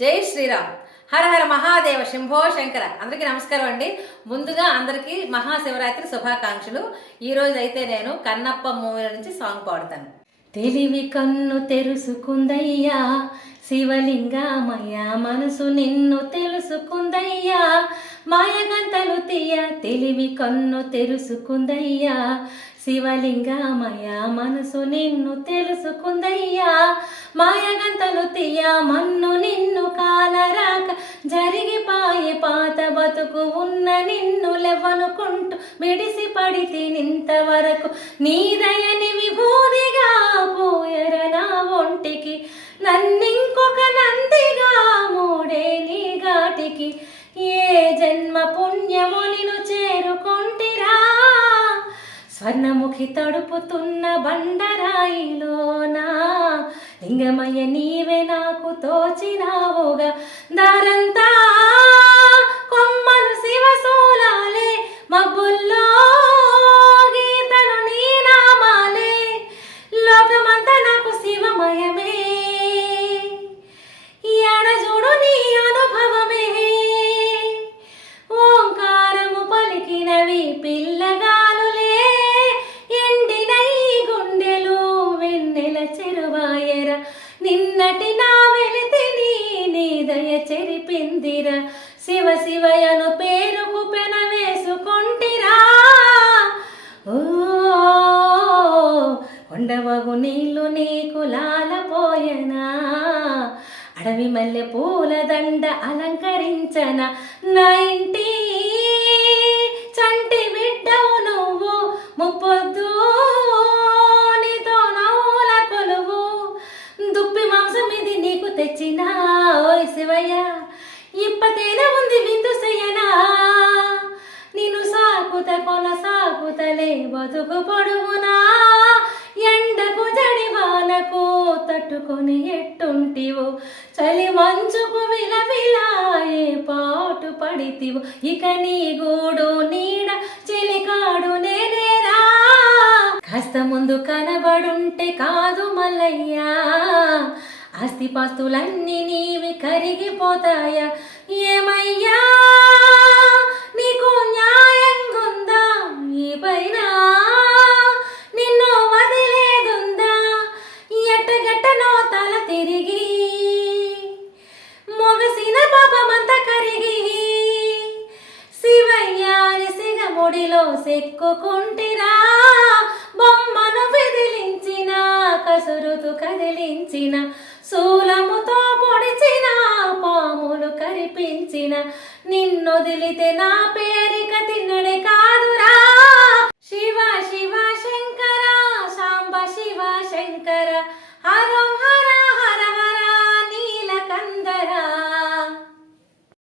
జై శ్రీరామ్. హర హర మహాదేవ శంభో శంకర. అందరికీ నమస్కారం అండి. ముందుగా అందరికీ మహాశివరాత్రి శుభాకాంక్షలు. ఈరోజు అయితే నేను కన్నప్ప మూవీ నుంచి సాంగ్ పాడుతాను. తెలివి కన్ను తెరుసుకుందయ్యా శివలింగమయ్య, మనసు నిన్ను తెలుసుకుందయ్యా మాయగంతలు తీయ. తెలివి కన్ను తెరుసుకుందయ్యా శివలింగమయ్య, మనసు నిన్ను తెలుసుకుందయ్యా మాయగంతలు తీయ. మన్ను నిన్ను కానరాక జరిగిపాయే పాత బతుకు ఉన్న నిన్ను లెవ్వనుకుంటూ మిడిసి పడితే నింతవరకు నీ దయని విభూదిగా పోయర నా ఒంటికి, నన్నింకొక నందిగా మూడే నీ ఘాటికి. ఏ జన్మ పుణ్యము నిన్ను చేరుకొంటిరా, స్వర్ణముఖి తడుపుతున్న బండరాయిలోనా. లింగమయ్య నీవే నాకు తోచినావుగా, దారంతా కొమ్మలు శివశూలాలే, మబ్బుల్లో గీతలు నీ నామాలే, లోకమంతా నాకు శివమయమే, ఎడజుడు నీ అనుభవమే. ఓంకారము పలికినవి పిల్లగాలులే, ఎండిన ఈ గుండెలు వెన్నెల చెరువాయర. నిన్నటి నా వెలితిని నీ దయ చెరిపిందిరా, శివ శివయను పేరుకు పెన వేసుకొంటిరా. ఓ కొండవగు నీళ్లు నీకు లాలపోయనా, అడవి మల్లె పూల దండ అలంకరించన. నా ఇంటి చంటి బిడ్డవు నువ్వు, ముప్పొద్దు నీతో నవ్వుల కొలువు. దుప్పి మాంసం ఇది నీకు తెచ్చినా ఓయ్ శివయ్య, ఇప్పతేనే ఉంది విందు చెయ్యనా. నిన్ను సాకుత కొనసాగుతలే బతుకు పొడుగునా, ఎండకు జడివానకు తట్టుకొని ఎట్టుంటివో, చలి మంచుకు విలవిలాయే పాటు పడితివు. ఇక నీ గూడు నీడ చెలికాడు నేనేరా, కాస్త ముందు కనబడుంటే కాదు మల్లయ్యా, ఆస్తిపాస్తులన్నీ నీవి కరిగిపోతాయా. ఏమయ్యా నీకు న్యాయంగుందా, ఈ పైన నిన్ను వదిలేదుందా. ఎట్టగట్టనో తల తిరిగి మొగసిన పాపమంతా కరిగి, శివయ్యాని సిగముడిలో సెక్కుకుంటిరా. బొమ్మను విదిలించిన కసురుతు కదిలించిన, శూలముతో పొడిచిన పాములు కరిపించిన, నిన్నొదిలితే నా పేరిక తిన్నడే కా